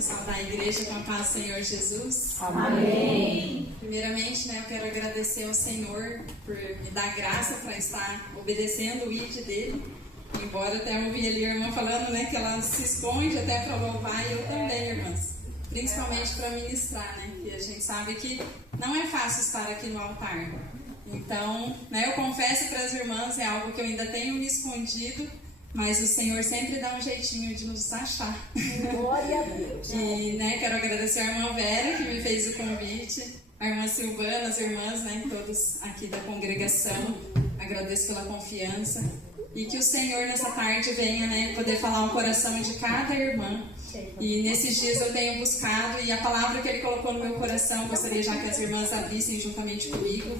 saudar a igreja com a paz do Senhor Jesus. Amém. Primeiramente, eu quero agradecer ao Senhor por me dar graça para estar obedecendo o ID dele. Embora até ouvi ali a irmã falando, que ela se esconde até para louvar, e eu também, irmãs. Principalmente para ministrar, que a gente sabe que não é fácil estar aqui no altar. Então, eu confesso para as irmãs, é algo que eu ainda tenho me escondido, mas o Senhor sempre dá um jeitinho de nos achar. Glória a Deus. E quero agradecer a irmã Vera, que me fez o convite, a irmã Silvana, as irmãs, todos aqui da congregação. Agradeço pela confiança. E que o Senhor nessa tarde venha poder falar o coração de cada irmã. E nesses dias eu tenho buscado, e a palavra que Ele colocou no meu coração, gostaria já que as irmãs abrissem juntamente comigo,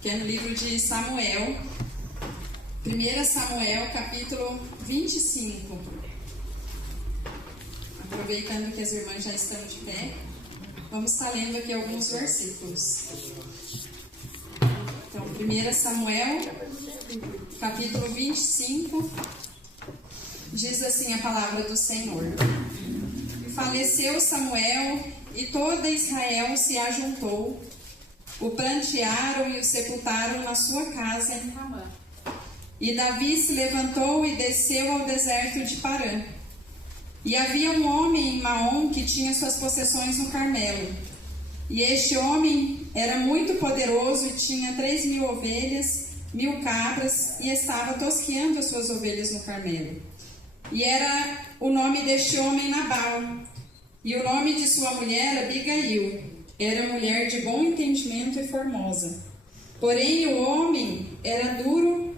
que é no livro de Samuel. 1 Samuel, capítulo 25. Aproveitando que as irmãs já estão de pé, vamos estar lendo aqui alguns versículos. Então, 1 Samuel, capítulo 25, diz assim a palavra do Senhor. Faleceu Samuel, e toda Israel se ajuntou, o prantearam e o sepultaram na sua casa em Ramá. E Davi se levantou e desceu ao deserto de Parã. E havia um homem em Maom que tinha suas possessões no Carmelo. E este homem era muito poderoso e tinha 3.000 ovelhas, 1.000 cabras, e estava tosqueando as suas ovelhas no Carmelo. E era o nome deste homem Nabal, e o nome de sua mulher Abigail. Era mulher de bom entendimento e formosa. Porém o homem era duro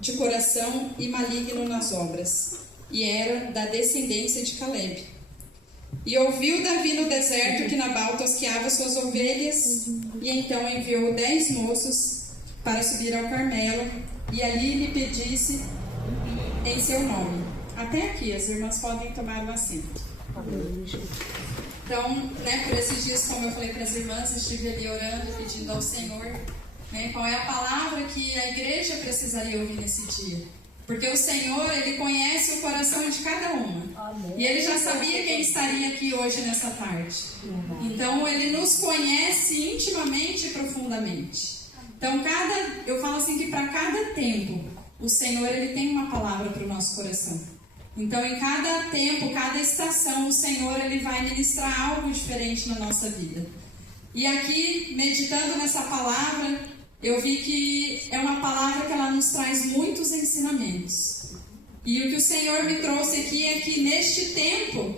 de coração e maligno nas obras, e era da descendência de Caleb. E ouviu Davi no deserto que Nabal tosqueava suas ovelhas, e então enviou 10 moços para subir ao Carmelo, e ali lhe pedisse em seu nome. Até aqui, as irmãs podem tomar um assento. Então, por esses dias, como eu falei para as irmãs, estive ali orando, pedindo ao Senhor qual é a palavra que a igreja precisaria ouvir nesse dia. Porque o Senhor, Ele conhece o coração de cada uma. Amém. E Ele já sabia quem estaria aqui hoje nessa tarde. Então, Ele nos conhece intimamente e profundamente. Então, eu falo assim que para cada tempo, o Senhor, Ele tem uma palavra para o nosso coração. Então, em cada tempo, cada estação, o Senhor, Ele vai ministrar algo diferente na nossa vida. E aqui, meditando nessa palavra, eu vi que é uma palavra que ela nos traz muitos ensinamentos. E o que o Senhor me trouxe aqui é que neste tempo,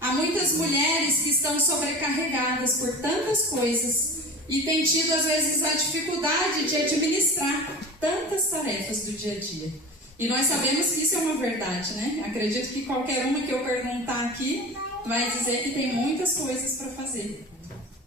há muitas mulheres que estão sobrecarregadas por tantas coisas e têm tido às vezes a dificuldade de administrar tantas tarefas do dia a dia. E nós sabemos que isso é uma verdade, Acredito que qualquer uma que eu perguntar aqui vai dizer que tem muitas coisas para fazer.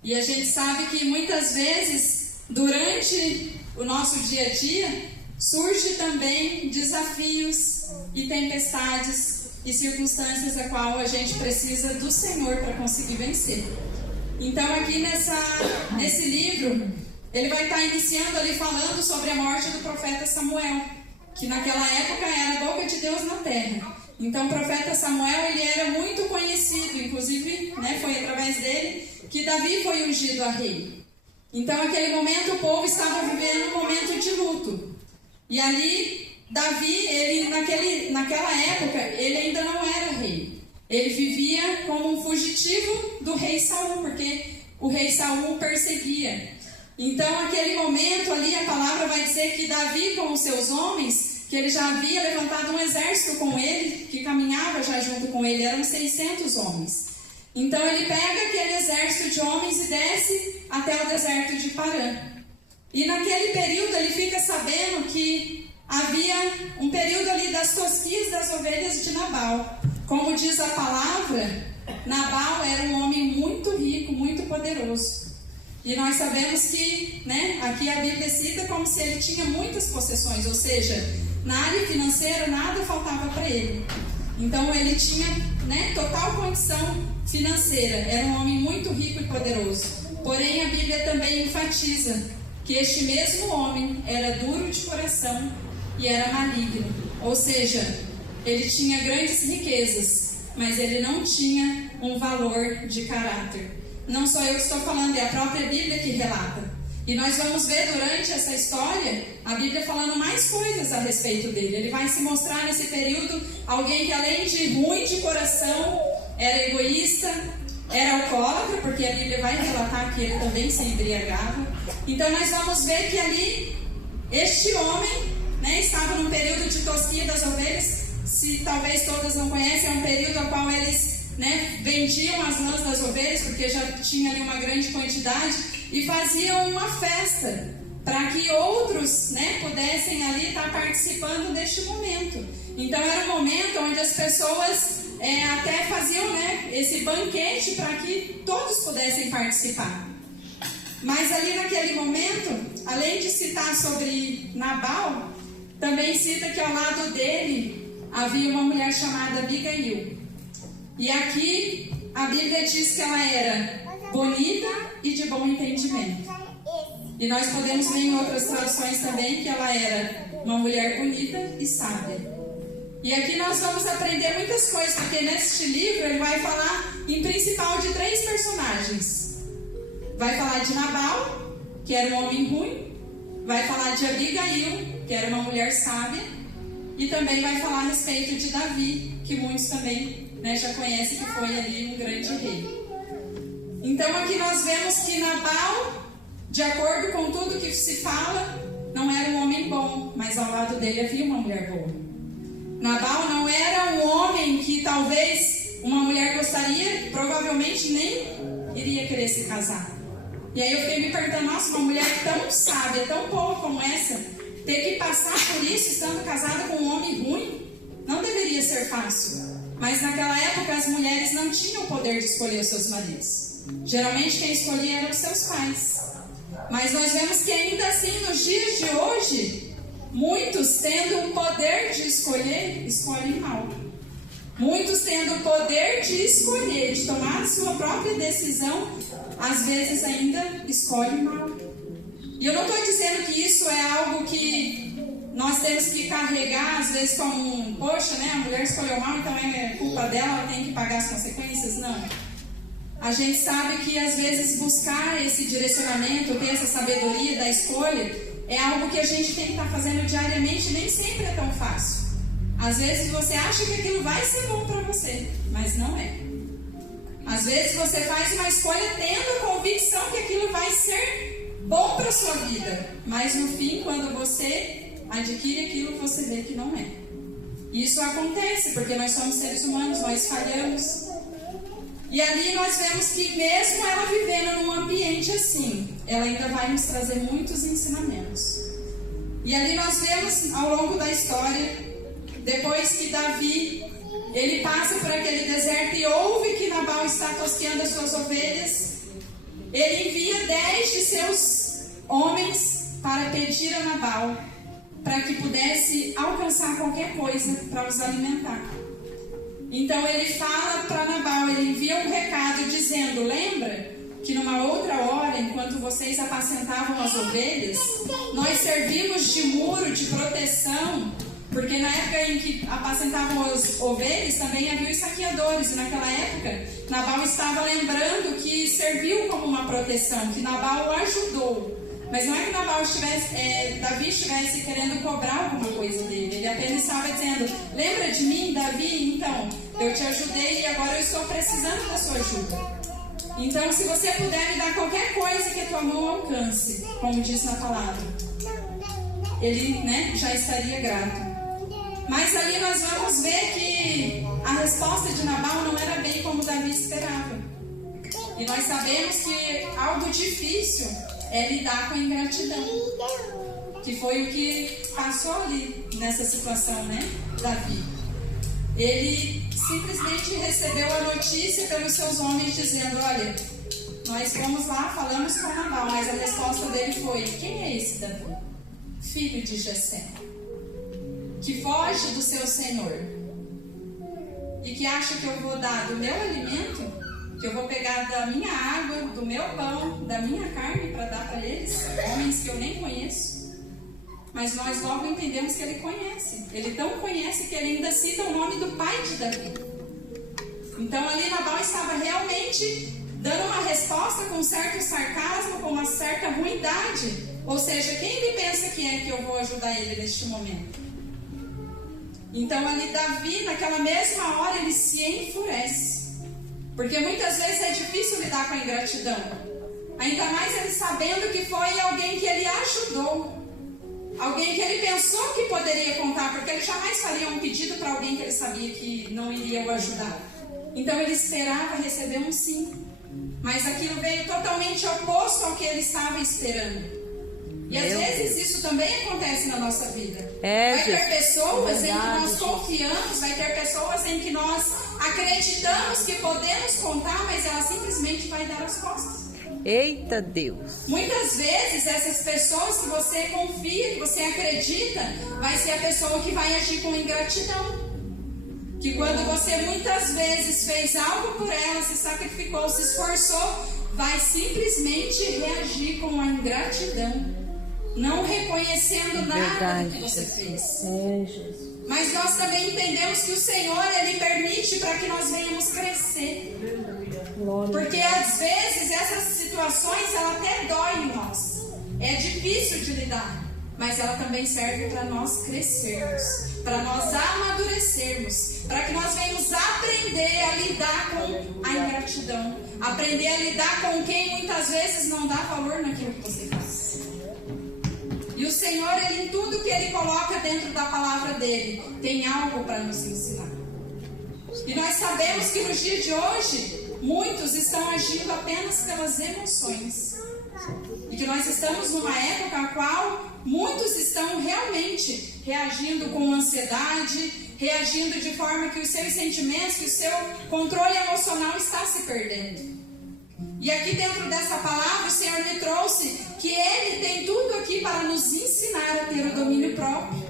E a gente sabe que muitas vezes, durante o nosso dia a dia, surge também desafios e tempestades e circunstâncias a qual a gente precisa do Senhor para conseguir vencer. Então aqui nesse livro, ele vai estar iniciando ali falando sobre a morte do profeta Samuel, que naquela época era a boca de Deus na terra. Então o profeta Samuel, ele era muito conhecido, inclusive foi através dele que Davi foi ungido a rei. Então naquele momento o povo estava vivendo um momento de luto. E ali Davi, ele naquela época, ele ainda não era rei. Ele vivia como um fugitivo do rei Saul, porque o rei Saul o perseguia. Então naquele momento ali a palavra vai dizer que Davi com os seus homens, que ele já havia levantado um exército com ele, que caminhava já junto com ele, eram 600 homens. Então ele pega aquele exército de homens e desce até o deserto de Parã. E naquele período ele fica sabendo que havia um período ali das tosquias das ovelhas de Nabal. Como diz a palavra, Nabal era um homem muito rico, muito poderoso. E nós sabemos que, aqui a Bíblia cita como se ele tinha muitas possessões, ou seja, na área financeira nada faltava para ele. Então ele tinha total condição financeira, era um homem muito rico e poderoso. Porém a Bíblia também enfatiza que este mesmo homem era duro de coração e era maligno. Ou seja, ele tinha grandes riquezas, mas ele não tinha um valor de caráter. Não sou eu que estou falando, é a própria Bíblia que relata. E nós vamos ver durante essa história a Bíblia falando mais coisas a respeito dele. Ele vai se mostrar nesse período alguém que, além de ruim de coração, era egoísta, era alcoólatra, porque a Bíblia vai relatar que ele também se embriagava. Então nós vamos ver que ali este homem, né, estava num período de tosquia das ovelhas. Se talvez todas não conhecem, é um período ao qual eles, né, vendiam as lãs das ovelhas, porque já tinha ali uma grande quantidade, e faziam uma festa para que outros, né, pudessem ali estar participando deste momento. Então era um momento onde as pessoas até faziam, né, esse banquete para que todos pudessem participar. Mas ali naquele momento, além de citar sobre Nabal, também cita que ao lado dele havia uma mulher chamada Abigail. E aqui a Bíblia diz que ela era bonita e de bom entendimento. E nós podemos ver em outras traduções também que ela era uma mulher bonita e sábia. E aqui nós vamos aprender muitas coisas, porque neste livro ele vai falar em principal de 3 personagens. Vai falar de Nabal, que era um homem ruim. Vai falar de Abigail, que era uma mulher sábia. E também vai falar a respeito de Davi, que muitos também, né, já conhecem, que foi ali um grande rei. Então aqui nós vemos que Nabal, de acordo com tudo que se fala, não era um homem bom, mas ao lado dele havia uma mulher boa. Nabal não era um homem que talvez uma mulher gostaria, provavelmente nem iria querer se casar. E aí eu fiquei me perguntando, nossa, uma mulher tão sábia, tão boa como essa, ter que passar por isso estando casada com um homem ruim, não deveria ser fácil. Mas naquela época as mulheres não tinham o poder de escolher os seus maridos. Geralmente quem escolhia eram os seus pais. Mas nós vemos que ainda assim, nos dias de hoje, muitos tendo o poder de escolher, escolhem mal. Muitos tendo o poder de escolher, de tomar a sua própria decisão, às vezes ainda escolhem mal. E eu não estou dizendo que isso é algo que nós temos que carregar, às vezes, como poxa, né, a mulher escolheu mal, então é culpa dela, ela tem que pagar as consequências. Não. A gente sabe que às vezes buscar esse direcionamento, ter essa sabedoria da escolha, é algo que a gente tem que estar fazendo diariamente, nem sempre é tão fácil. Às vezes você acha que aquilo vai ser bom para você, mas não é. Às vezes você faz uma escolha tendo a convicção que aquilo vai ser bom para a sua vida, mas no fim, quando você adquire aquilo, você vê que não é. Isso acontece porque nós somos seres humanos, nós falhamos. E ali nós vemos que mesmo ela vivendo num ambiente assim, ela ainda vai nos trazer muitos ensinamentos. E ali nós vemos ao longo da história, depois que Davi, ele passa por aquele deserto e ouve que Nabal está tosqueando as suas ovelhas, ele envia 10 de seus homens para pedir a Nabal para que pudesse alcançar qualquer coisa para os alimentar. Então ele fala para Nabal, ele envia um recado dizendo, lembra que numa outra hora, enquanto vocês apacentavam as ovelhas, nós servimos de muro, de proteção, porque na época em que apacentavam as ovelhas também havia os saqueadores, e naquela época Nabal estava lembrando que serviu como uma proteção, que Nabal o ajudou. Mas não é que Davi estivesse querendo cobrar alguma coisa dele. Ele apenas estava dizendo, lembra de mim, Davi? Então, eu te ajudei e agora eu estou precisando da sua ajuda. Então, se você puder me dar qualquer coisa que a tua mão alcance, como diz na palavra, ele, né, já estaria grato. Mas ali nós vamos ver que a resposta de Nabal não era bem como Davi esperava. E nós sabemos que algo difícil é lidar com a ingratidão, que foi o que passou ali nessa situação, né, Davi. Ele simplesmente recebeu a notícia pelos seus homens dizendo, olha, nós fomos lá, falamos com Nabal, mas a resposta dele foi, quem é esse Davi? Filho de Jessé, que foge do seu senhor e que acha que eu vou dar do meu alimento, que eu vou pegar da minha água, do meu pão, da minha carne para dar para eles, homens que eu nem conheço. Mas nós logo entendemos que ele conhece. Ele tão conhece que ele ainda cita o nome do pai de Davi. Então ali Nabal estava realmente dando uma resposta com um certo sarcasmo, com uma certa ruindade. Ou seja, quem ele pensa que é que eu vou ajudar ele neste momento? Então ali Davi, naquela mesma hora, ele se enfurece. Porque muitas vezes é difícil lidar com a ingratidão. Ainda mais ele sabendo que foi alguém que ele ajudou. Alguém que ele pensou que poderia contar, porque ele jamais faria um pedido para alguém que ele sabia que não iria o ajudar. Então ele esperava receber um sim. Mas aquilo veio totalmente oposto ao que ele estava esperando. E às vezes isso também acontece na nossa vida. Vai ter pessoas em que nós confiamos, vai ter pessoas em que nós acreditamos que podemos contar, mas ela simplesmente vai dar as costas. Eita Deus! Muitas vezes essas pessoas que você confia, que você acredita, vai ser a pessoa que vai agir com ingratidão. Que quando você muitas vezes fez algo por ela, se sacrificou, se esforçou, vai simplesmente reagir com a ingratidão, não reconhecendo nada do que você fez. Mas nós também entendemos que o Senhor, Ele permite para que nós venhamos crescer. Porque às vezes essas situações, ela até dói em nós. É difícil de lidar, mas ela também serve para nós crescermos, para nós amadurecermos, para que nós venhamos aprender a lidar com a ingratidão, aprender a lidar com quem muitas vezes não dá valor naquilo que você faz. E o Senhor, Ele, em tudo que Ele coloca dentro da palavra dEle, tem algo para nos ensinar. E nós sabemos que nos dias de hoje, muitos estão agindo apenas pelas emoções. E que nós estamos numa época na qual muitos estão realmente reagindo com ansiedade, reagindo de forma que os seus sentimentos, que o seu controle emocional está se perdendo. E aqui dentro dessa palavra o Senhor me trouxe que Ele tem tudo aqui para nos ensinar a ter o domínio próprio,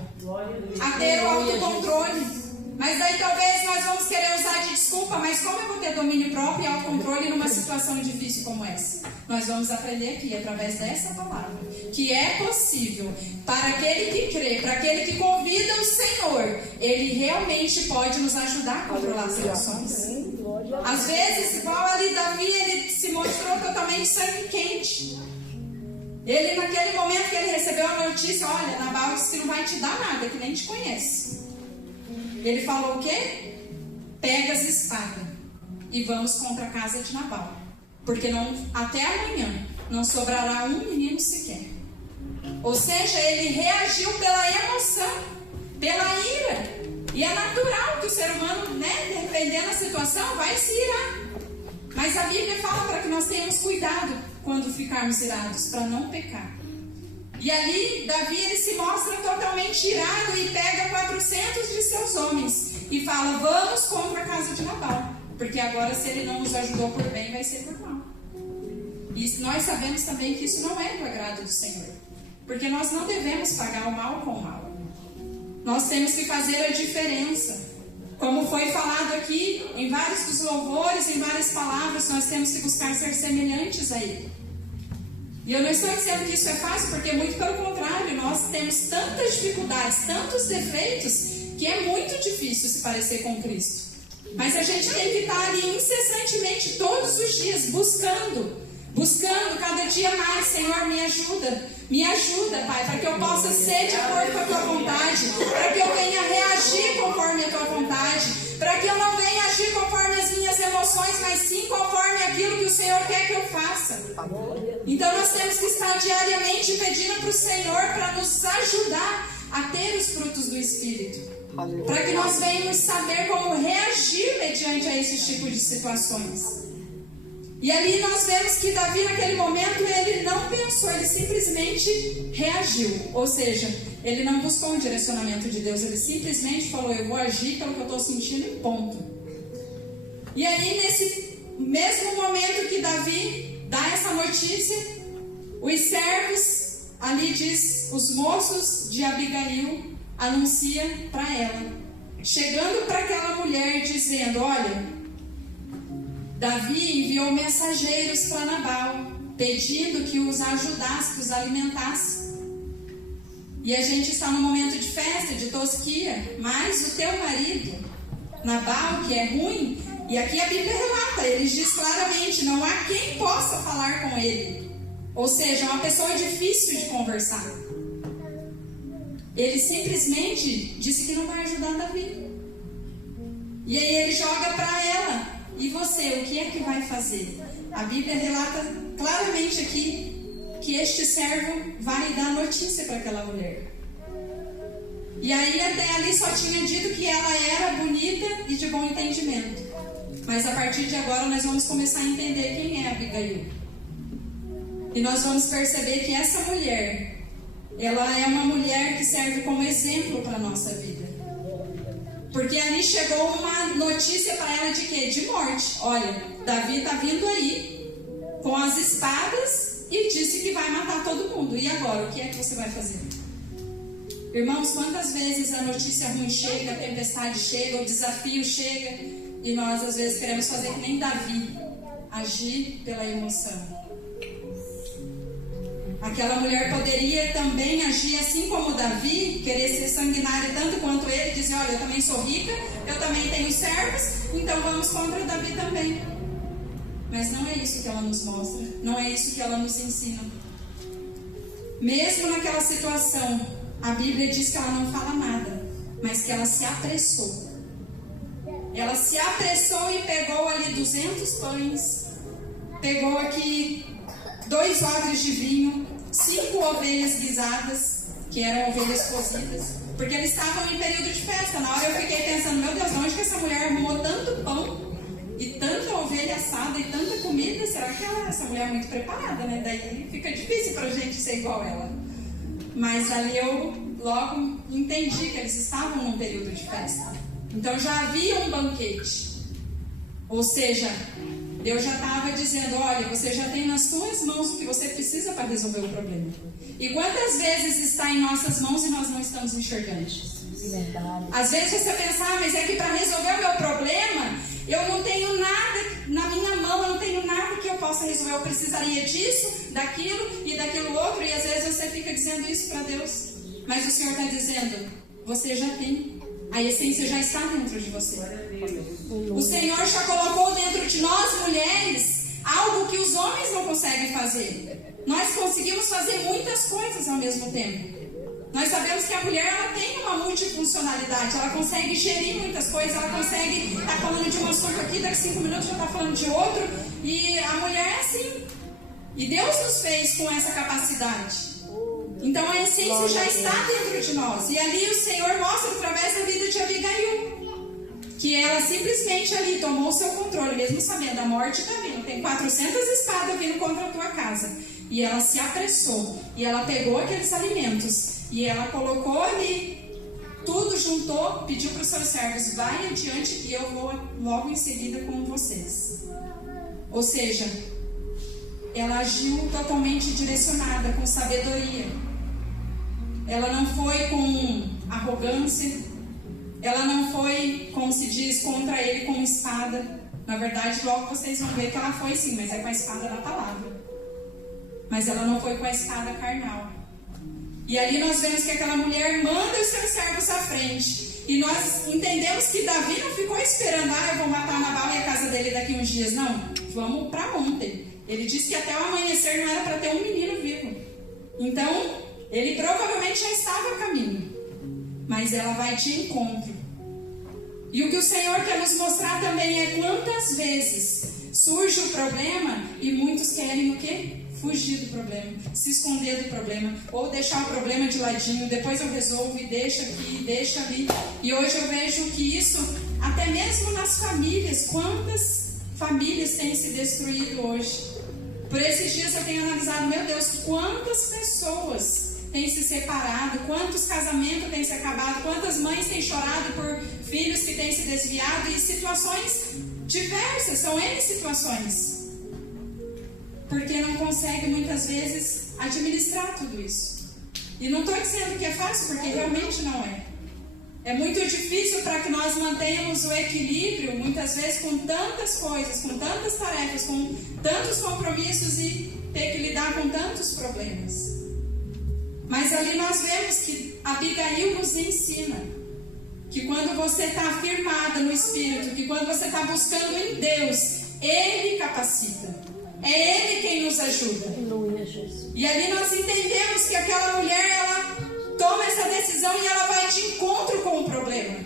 a ter o autocontrole. Mas daí talvez nós vamos querer usar de desculpa, mas como eu vou ter domínio próprio e autocontrole numa situação difícil como essa? Nós vamos aprender aqui, através dessa palavra, que é possível para aquele que crê, para aquele que convida o Senhor, Ele realmente pode nos ajudar a controlar as situações. Às vezes, igual ali Davi, ele se mostrou totalmente sangue quente. Ele, naquele momento que ele recebeu a notícia, olha, Nabal disse que não vai te dar nada, que nem te conhece. Ele falou o quê? Pega as espadas e vamos contra a casa de Nabal, porque até amanhã não sobrará um menino sequer. Ou seja, ele reagiu pela emoção, pela ira. E é natural que o ser humano, dependendo da situação, vai se irar. Mas a Bíblia fala para que nós tenhamos cuidado quando ficarmos irados, para não pecar. E ali, Davi, ele se mostra totalmente irado e pega 400 de seus homens e fala, vamos contra a casa de Nabal, porque agora se ele não nos ajudou por bem, vai ser por mal. E nós sabemos também que isso não é do agrado do Senhor, porque nós não devemos pagar o mal com o mal. Nós temos que fazer a diferença. Como foi falado aqui, em vários dos louvores, em várias palavras, nós temos que buscar ser semelhantes a Ele. E eu não estou dizendo que isso é fácil, porque muito pelo contrário, nós temos tantas dificuldades, tantos defeitos, que é muito difícil se parecer com Cristo. Mas a gente tem que estar ali incessantemente, todos os dias, buscando cada dia mais. Senhor, me ajuda, Pai, para que eu possa ser de acordo com a Tua vontade, para que eu venha reagir conforme a Tua vontade, para que eu não venha agir conforme as minhas emoções, mas sim conforme aquilo que o Senhor quer que eu faça. Então nós temos que estar diariamente pedindo para o Senhor para nos ajudar a ter os frutos do Espírito, para que nós venhamos saber como reagir mediante a esse tipo de situações. E ali nós vemos que Davi, naquele momento, ele não pensou, ele simplesmente reagiu. Ou seja, ele não buscou um direcionamento de Deus, ele simplesmente falou, eu vou agir pelo que eu estou sentindo e ponto. E aí, nesse mesmo momento que Davi dá essa notícia, os servos, ali diz, os moços de Abigail, anunciam para ela, chegando para aquela mulher, dizendo, olha, Davi enviou mensageiros para Nabal, pedindo que os ajudasse, que os alimentasse. E a gente está num momento de festa, de tosquia, mas o teu marido, Nabal, que é ruim, E aqui a Bíblia relata, ele diz claramente, não há quem possa falar com ele. Ou seja, é uma pessoa difícil de conversar. Ele simplesmente disse que não vai ajudar Davi. E aí ele joga para ela, e você, o que é que vai fazer? A Bíblia relata claramente aqui que este servo vai dar notícia para aquela mulher. E aí até ali só tinha dito que ela era bonita e de bom entendimento. Mas a partir de agora nós vamos começar a entender quem é Abigail. E nós vamos perceber que essa mulher, ela é uma mulher que serve como exemplo para a nossa vida. Porque ali chegou uma notícia para ela de quê? De morte. Olha, Davi está vindo aí com as espadas e disse que vai matar todo mundo. E agora, o que é que você vai fazer? Irmãos, quantas vezes a notícia ruim chega, a tempestade chega, o desafio chega, e nós às vezes queremos fazer que nem Davi, agir pela emoção. Aquela mulher poderia também agir assim como Davi, querer ser sanguinária tanto quanto ele, dizer, olha, eu também sou rica, eu também tenho servos, então vamos contra Davi também. Mas não é isso que ela nos mostra, não é isso que ela nos ensina. Mesmo naquela situação, a Bíblia diz que ela não fala nada, mas que ela se apressou. Ela se apressou e pegou ali 200 pães, pegou aqui 2 odres de vinho, 5 ovelhas guisadas, que eram ovelhas cozidas, porque eles estavam em período de festa. Na hora eu fiquei pensando, meu Deus, onde que essa mulher arrumou tanto pão e tanta ovelha assada e tanta comida? Será que essa mulher é muito preparada, né? Daí fica difícil pra gente ser igual ela. Mas ali eu logo entendi que eles estavam num período de festa. Então já havia um banquete. Ou seja, Deus já estava dizendo, olha, você já tem nas suas mãos o que você precisa para resolver o problema. E quantas vezes está em nossas mãos e nós não estamos enxergando? Às vezes você pensa, mas é que para resolver o meu problema, eu não tenho nada na minha mão, eu não tenho nada que eu possa resolver. Eu precisaria disso, daquilo e daquilo outro. E às vezes você fica dizendo isso para Deus. Mas o Senhor está dizendo, você já tem. A essência já está dentro de você. O Senhor já colocou dentro de nós, mulheres, algo que os homens não conseguem fazer. Nós conseguimos fazer muitas coisas ao mesmo tempo. Nós sabemos que a mulher ela tem uma multifuncionalidade. Ela consegue gerir muitas coisas. Ela consegue estar falando de um assunto aqui, daqui 5 minutos já está falando de outro. E a mulher é assim. E Deus nos fez com essa capacidade. Então a essência já está dentro de nós. E ali o Senhor mostra através da vida de Abigail, que ela simplesmente ali tomou o seu controle, mesmo sabendo a morte está vindo, tem 400 espadas vindo contra a tua casa. E ela se apressou, e ela pegou aqueles alimentos, e ela colocou ali, tudo juntou, pediu para os seus servos, vai adiante e eu vou logo em seguida com vocês. Ou seja, ela agiu totalmente direcionada, com sabedoria. Ela não foi com arrogância. Ela não foi, como se diz, contra ele com espada. Na verdade, logo vocês vão ver que ela foi sim, mas é com a espada da palavra. Mas ela não foi com a espada carnal. E ali nós vemos que aquela mulher manda os seus servos à frente. E nós entendemos que Davi não ficou esperando, eu vou matar Nabal e a casa dele daqui uns dias. Não, vamos para ontem. Ele disse que até o amanhecer não era para ter um menino vivo. Então, ele provavelmente já estava a caminho. Mas ela vai de encontro. E o que o Senhor quer nos mostrar também é quantas vezes surge o problema e muitos querem o quê? Fugir do problema, se esconder do problema, ou deixar o problema de ladinho, depois eu resolvo e deixa aqui, deixa ali. E hoje eu vejo que isso, até mesmo nas famílias, quantas famílias têm se destruído hoje? Por esses dias eu tenho analisado, meu Deus, quantas pessoas têm se separado, quantos casamentos têm se acabado, quantas mães têm chorado por filhos que têm se desviado, e situações diversas, são N situações. Porque não consegue muitas vezes administrar tudo isso. E não estou dizendo que é fácil, porque realmente não é. É muito difícil para que nós mantenhamos o equilíbrio, muitas vezes com tantas coisas, com tantas tarefas, com tantos compromissos e ter que lidar com tantos problemas. Mas ali nós vemos que Abigail nos ensina que quando você está afirmada no Espírito, que quando você está buscando em Deus, Ele capacita. É Ele quem nos ajuda. Aleluia, Jesus. E ali nós entendemos que aquela mulher, ela toma essa decisão e ela vai de encontro com o problema.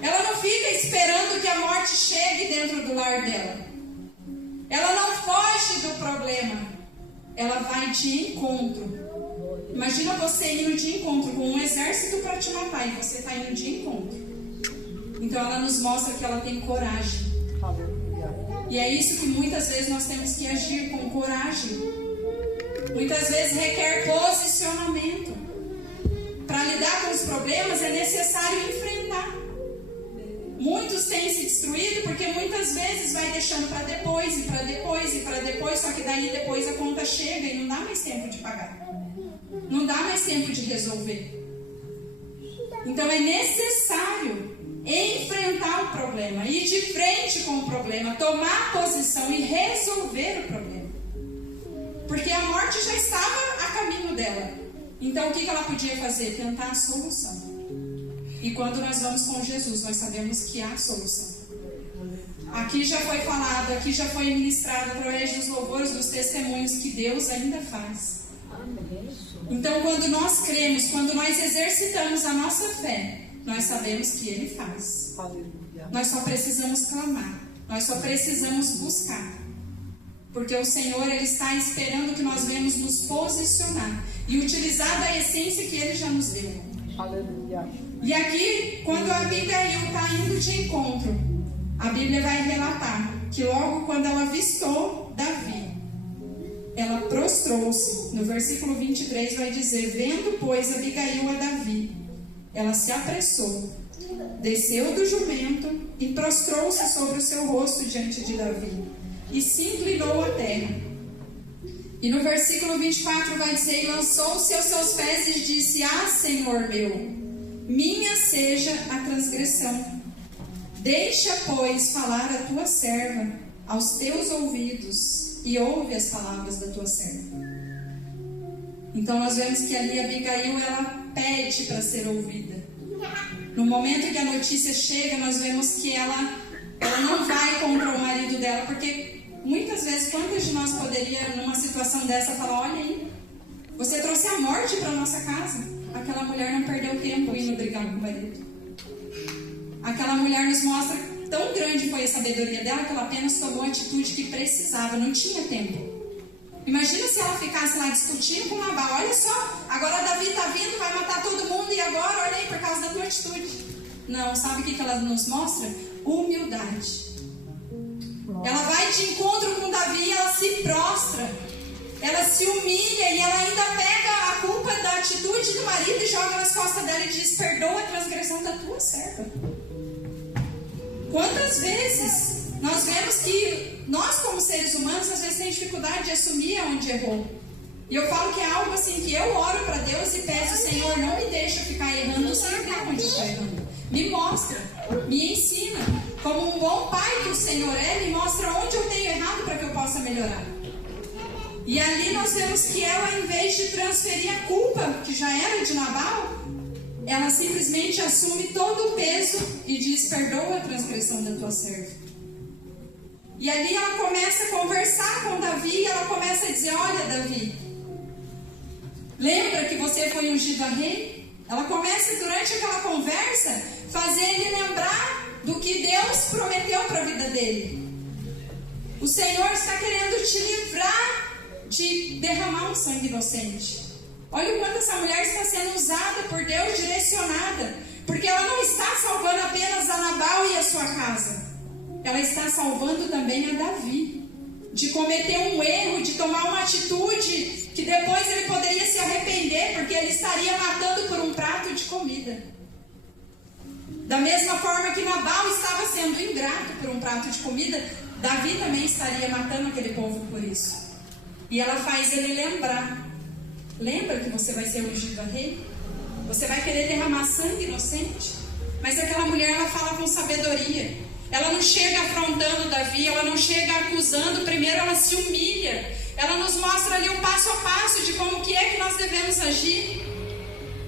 Ela não fica esperando que a morte chegue dentro do lar dela. Ela não foge do problema. Ela vai de encontro. Imagina você indo de encontro com um exército para te matar e você está indo de encontro. Então ela nos mostra que ela tem coragem. E é isso que muitas vezes nós temos que agir com coragem. Muitas vezes requer posicionamento. Para lidar com os problemas é necessário enfrentar. Muitos têm se destruído porque muitas vezes vai deixando para depois, e para depois, e para depois, só que daí depois a conta chega e não dá mais tempo de pagar. Não dá mais tempo de resolver. Então é necessário enfrentar o problema, ir de frente com o problema, tomar posição e resolver o problema. Porque a morte já estava a caminho dela. Então o que ela podia fazer? Tentar a solução. E quando nós vamos com Jesus, nós sabemos que há solução. Aqui já foi falado, aqui já foi ministrado através dos louvores, dos testemunhos que Deus ainda faz. Então quando nós cremos, quando nós exercitamos a nossa fé, nós sabemos que Ele faz. Nós só precisamos clamar. Nós só precisamos buscar. Porque o Senhor, Ele está esperando que nós venhamos nos posicionar e utilizar da essência que Ele já nos deu. Aleluia. E aqui, quando a Abigail está indo de encontro, a Bíblia vai relatar que logo quando ela avistou Davi, ela prostrou-se. No versículo 23 vai dizer: vendo, pois, Abigail a Davi, ela se apressou, desceu do jumento e prostrou-se sobre o seu rosto diante de Davi e se inclinou à terra. E no versículo 24 vai dizer: e lançou-se aos seus pés e disse: ah, Senhor meu, minha seja a transgressão. Deixa, pois, falar a tua serva aos teus ouvidos e ouve as palavras da tua serva. Então nós vemos que ali Abigail, ela pede para ser ouvida. No momento que a notícia chega, nós vemos que ela não vai contra o marido dela, porque muitas vezes, quantas de nós poderia, numa situação dessa, falar: olha aí, você trouxe a morte para nossa casa. Aquela mulher não perdeu tempo indo brigar com o marido. Aquela mulher nos mostra tão grande foi a sabedoria dela que ela apenas tomou a atitude que precisava, não tinha tempo. Imagina se ela ficasse lá discutindo com Nabal: olha só, agora Davi está vindo, vai matar todo mundo, e agora, olha aí, por causa da tua atitude. Não, sabe o que ela nos mostra? Humildade. Ela vai de encontro com Davi, ela se prostra, ela se humilha e ela ainda pega a culpa da atitude do marido e joga nas costas dela e diz: perdoa a transgressão da tua serva. Quantas vezes nós vemos que nós, como seres humanos, às vezes tem dificuldade de assumir onde errou. E eu falo que é algo assim que eu oro para Deus e peço: Senhor, não me deixa ficar errando sem ver onde eu estou errando. Me mostra, me ensina. Como um bom pai que o Senhor é, me mostra onde eu tenho errado para que eu possa melhorar. E ali nós vemos que ela, em vez de transferir a culpa, que já era de Nabal, ela simplesmente assume todo o peso e diz: perdoa a transgressão da tua serva. E ali ela começa a conversar com Davi, e ela começa a dizer: olha, Davi, lembra que você foi ungido a rei? Ela começa, durante aquela conversa, fazer ele lembrar do que Deus prometeu para a vida dele. O Senhor está querendo te livrar de derramar um sangue inocente. Olha o quanto essa mulher está sendo usada por Deus, direcionada, porque ela não está salvando apenas a Nabal e a sua casa. Ela está salvando também a Davi, de cometer um erro, de tomar uma atitude que depois ele poderia se arrepender, porque ele estaria matando por um prato de comida. Da mesma forma que Nabal estava sendo ingrato por um prato de comida, Davi também estaria matando aquele povo por isso. E ela faz ele lembrar: lembra que você vai ser ungido a rei? Você vai querer derramar sangue inocente? Mas aquela mulher, ela fala com sabedoria. Ela não chega afrontando Davi, ela não chega acusando. Primeiro ela se humilha. Ela nos mostra ali o passo a passo de como que é que nós devemos agir.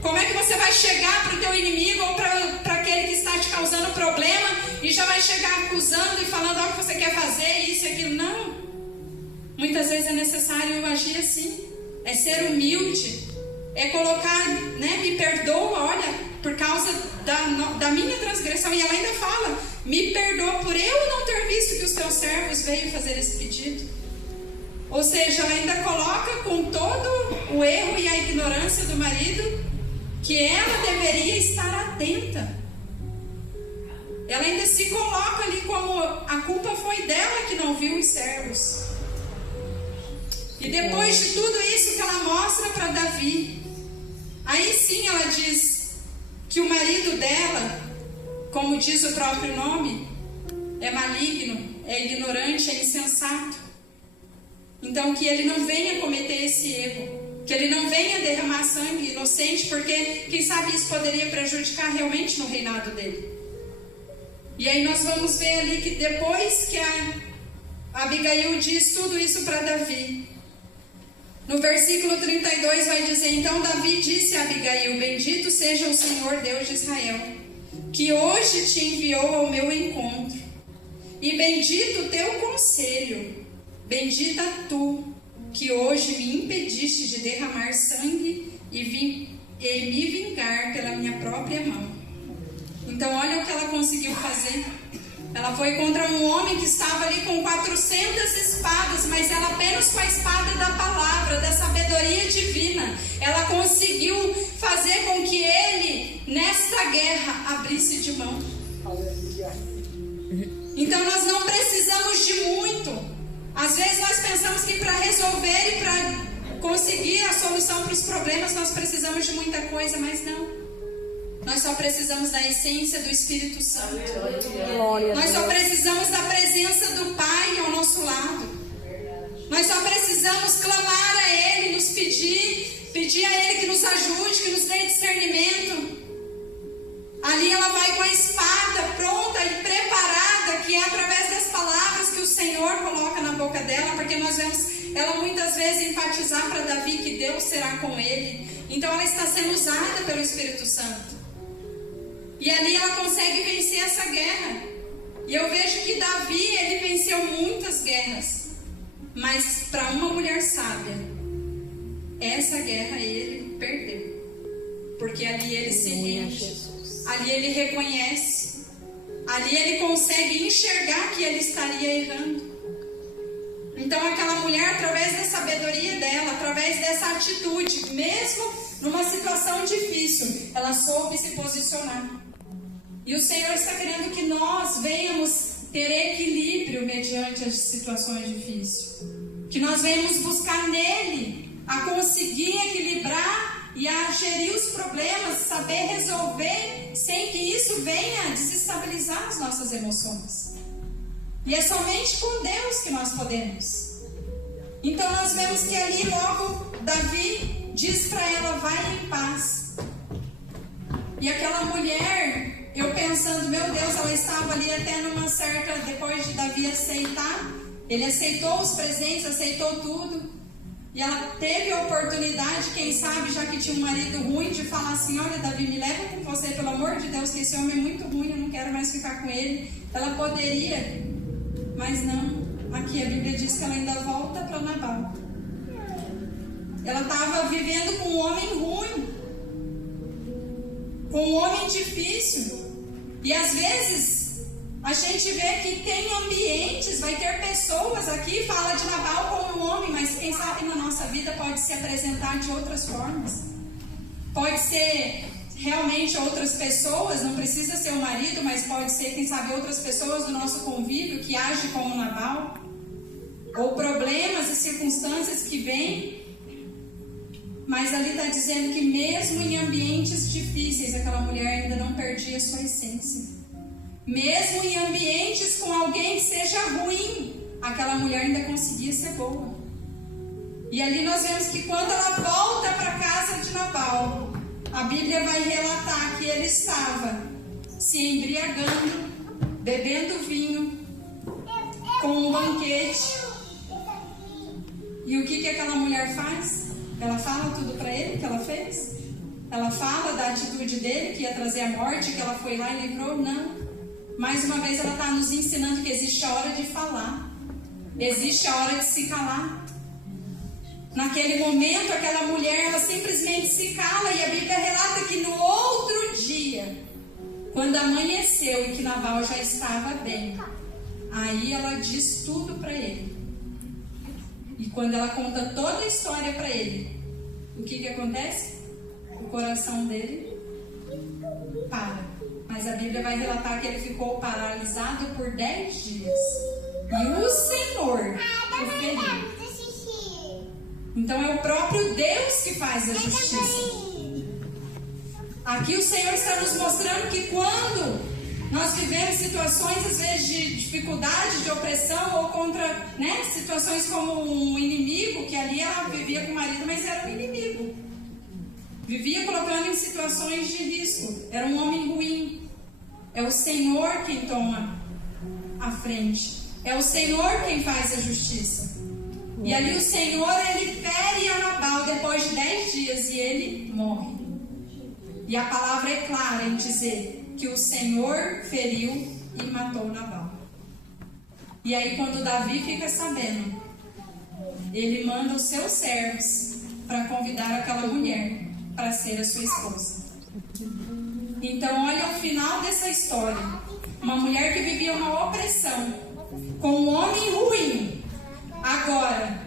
Como é que você vai chegar para o teu inimigo ou para aquele que está te causando problema e já vai chegar acusando e falando o que você quer fazer, isso e aquilo? Não. Muitas vezes é necessário agir assim. É ser humilde. É colocar, né? Me perdoa, olha, por causa da minha transgressão. E ela ainda fala, me perdoa por eu não ter visto que os teus servos veio fazer esse pedido. Ou seja, ela ainda coloca com todo o erro e a ignorância do marido que ela deveria estar atenta. Ela ainda se coloca ali como a culpa foi dela que não viu os servos. E depois de tudo isso que ela mostra para Davi, aí sim ela diz que o marido dela, como diz o próprio nome, é maligno, é ignorante, é insensato. Então que ele não venha cometer esse erro, que ele não venha derramar sangue inocente, porque quem sabe isso poderia prejudicar realmente no reinado dele. E aí nós vamos ver ali que depois que a Abigail diz tudo isso para Davi, no versículo 32 vai dizer, então Davi disse a Abigail, bendito seja o Senhor Deus de Israel, que hoje te enviou ao meu encontro, e bendito o teu conselho, bendita tu, que hoje me impediste de derramar sangue e me vingar pela minha própria mão. Então olha o que ela conseguiu fazer. Ela foi contra um homem que estava ali com 400 espadas, mas ela apenas com a espada da palavra, da sabedoria divina, ela conseguiu fazer com que ele, nesta guerra, abrisse de mão. Então nós não precisamos de muito. Às vezes nós pensamos que para resolver e para conseguir a solução para os problemas nós precisamos de muita coisa, mas não. Nós só precisamos da essência do Espírito Santo. Nós só precisamos da presença do Pai ao nosso lado. Nós só precisamos clamar a Ele, nos pedir a Ele que nos ajude, que nos dê discernimento. Ali ela vai com a espada pronta e preparada, que é através das palavras que o Senhor coloca na boca dela, porque nós vemos ela muitas vezes enfatizar para Davi que Deus será com ele. Então ela está sendo usada pelo Espírito Santo. E ali ela consegue vencer essa guerra. E eu vejo que Davi, ele venceu muitas guerras. Mas para uma mulher sábia, essa guerra ele perdeu. Porque ali ele se rende. Ali ele reconhece. Ali ele consegue enxergar que ele estaria errando. Então aquela mulher, através da sabedoria dela, através dessa atitude, mesmo numa situação difícil, ela soube se posicionar. E o Senhor está querendo que nós venhamos ter equilíbrio mediante as situações difíceis. Que nós venhamos buscar nele a conseguir equilibrar e a gerir os problemas, saber resolver sem que isso venha desestabilizar as nossas emoções. E é somente com Deus que nós podemos. Então nós vemos que ali logo Davi diz para ela, vai em paz. E aquela mulher, eu pensando, meu Deus, ela estava ali até numa certa, depois de Davi aceitar, ele aceitou os presentes, aceitou tudo. E ela teve a oportunidade, quem sabe, já que tinha um marido ruim, de falar assim, olha Davi, me leva com você, pelo amor de Deus, que esse homem é muito ruim, eu não quero mais ficar com ele. Ela poderia, mas não. Aqui a Bíblia diz que ela ainda volta para Nabal. Ela estava vivendo com um homem ruim, com um homem difícil. E às vezes a gente vê que tem ambientes, vai ter pessoas aqui, fala de Nabal como um homem, mas quem sabe na nossa vida pode se apresentar de outras formas. Pode ser realmente outras pessoas, não precisa ser o marido, mas pode ser, quem sabe, outras pessoas do nosso convívio que agem como Nabal. Ou problemas e circunstâncias que vêm. Mas ali está dizendo que mesmo em ambientes difíceis, aquela mulher ainda não perdia a sua essência. Mesmo em ambientes com alguém que seja ruim, aquela mulher ainda conseguia ser boa. E ali nós vemos que quando ela volta para a casa de Nabal, a Bíblia vai relatar que ele estava se embriagando, bebendo vinho, com um banquete. E o que aquela mulher faz? Ela fala tudo para ele que ela fez? Ela fala da atitude dele, que ia trazer a morte, que ela foi lá e livrou? Não. Mais uma vez ela está nos ensinando que existe a hora de falar. Existe a hora de se calar. Naquele momento, aquela mulher, ela simplesmente se cala. E a Bíblia relata que no outro dia, quando amanheceu e que Nabal já estava bem, aí ela diz tudo para ele. E quando ela conta toda a história para ele, o que acontece? O coração dele para. Mas a Bíblia vai relatar que ele ficou paralisado por 10 dias. E o Senhor o feriu. Então é o próprio Deus que faz a justiça. Aqui o Senhor está nos mostrando que quando nós vivemos situações, às vezes, de dificuldade, de opressão, ou contra, situações como um inimigo, que ali ela vivia com o marido, mas era um inimigo. Vivia colocando em situações de risco. Era um homem ruim. É o Senhor quem toma a frente. É o Senhor quem faz a justiça. E ali o Senhor, ele fere a Nabal depois de 10 dias e ele morre. E a palavra é clara em dizer que o Senhor feriu e matou Nabal. E aí quando Davi fica sabendo, ele manda os seus servos para convidar aquela mulher para ser a sua esposa. Então olha o final dessa história. Uma mulher que vivia uma opressão, com um homem ruim. Agora,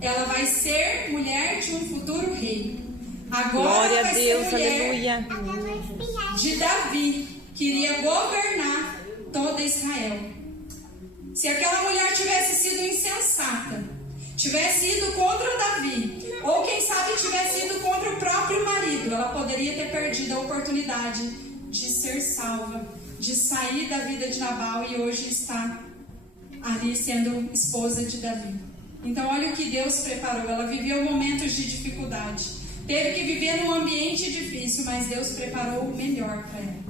ela vai ser mulher de um futuro rei. Agora glória vai a Deus, ser mulher aleluia. de Davi, que iria governar toda Israel. Se aquela mulher tivesse sido insensata, tivesse ido contra Davi, ou quem sabe tivesse ido contra o próprio marido, ela poderia ter perdido a oportunidade de ser salva, de sair da vida de Nabal e hoje está ali sendo esposa de Davi. Então olha o que Deus preparou. Ela viveu momentos de dificuldade, teve que viver num ambiente difícil, mas Deus preparou o melhor para ela.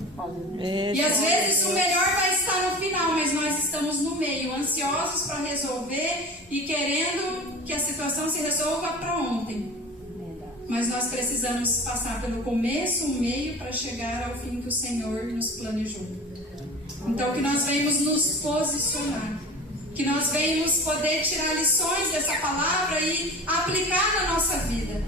E às vezes o melhor vai estar no final, mas nós estamos no meio, ansiosos para resolver e querendo que a situação se resolva para ontem. Mas nós precisamos passar pelo começo, o meio, para chegar ao fim que o Senhor nos planejou. Então que nós venhamos nos posicionar, que nós venhamos poder tirar lições dessa palavra e aplicar na nossa vida.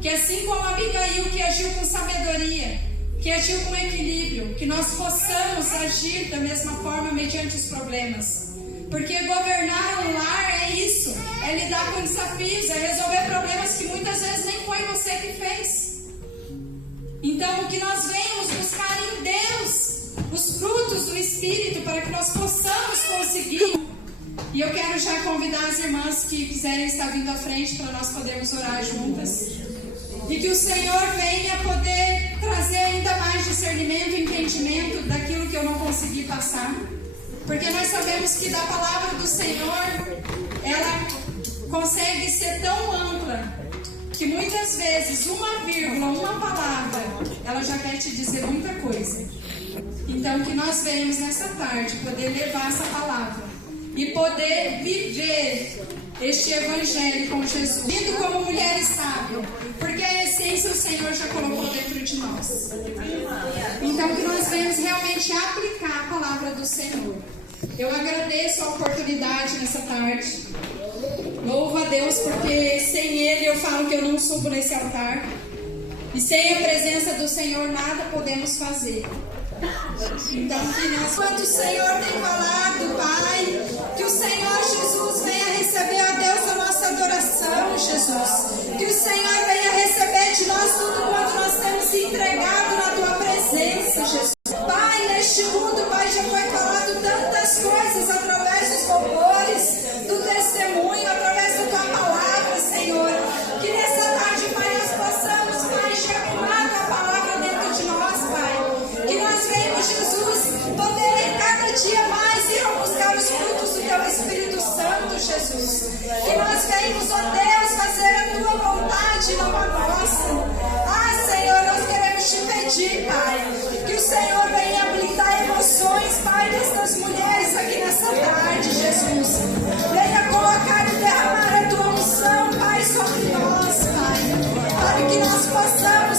Que assim como Abigail, que agiu com sabedoria, que agiu com equilíbrio, que nós possamos agir da mesma forma mediante os problemas. Porque governar um lar é isso, é lidar com desafios, é resolver problemas que muitas vezes nem foi você que fez. Então que nós venhamos buscar em Deus os frutos do Espírito para que nós possamos conseguir. E eu quero já convidar as irmãs que quiserem estar vindo à frente para nós podermos orar juntas. E que o Senhor venha poder trazer ainda mais discernimento e entendimento daquilo que eu não consegui passar. Porque nós sabemos que da palavra do Senhor, ela consegue ser tão ampla, que muitas vezes uma vírgula, uma palavra, ela já quer te dizer muita coisa. Então que nós venhamos nessa tarde poder levar essa palavra e poder viver este evangelho com Jesus, vindo como mulheres sábias, porque a essência o Senhor já colocou dentro de nós. Então que nós venhamos realmente aplicar a palavra do Senhor. Eu agradeço a oportunidade nessa tarde. Louvo a Deus, porque sem Ele eu falo que eu não subo nesse altar. E sem a presença do Senhor nada podemos fazer. Então que nós, quando o Senhor tem falado, Pai, que o Senhor Jesus venha receber, ó Deus, a nossa adoração, Jesus. Que o Senhor venha receber de nós tudo quanto nós temos se entregado na Tua presença, Jesus. Pai, neste mundo, Pai, já foi falado tantas coisas através dos louvores, do testemunho, através da Tua palavra, Senhor. Que nessa tarde, Pai, nós possamos, Pai, germinar a palavra dentro de nós, Pai. Que nós venhamos, Jesus, poder cada dia mais ir buscar os frutos do Teu Espírito Santo, Jesus. Que nós venhamos, ó Deus, fazer a Tua vontade, não a nossa.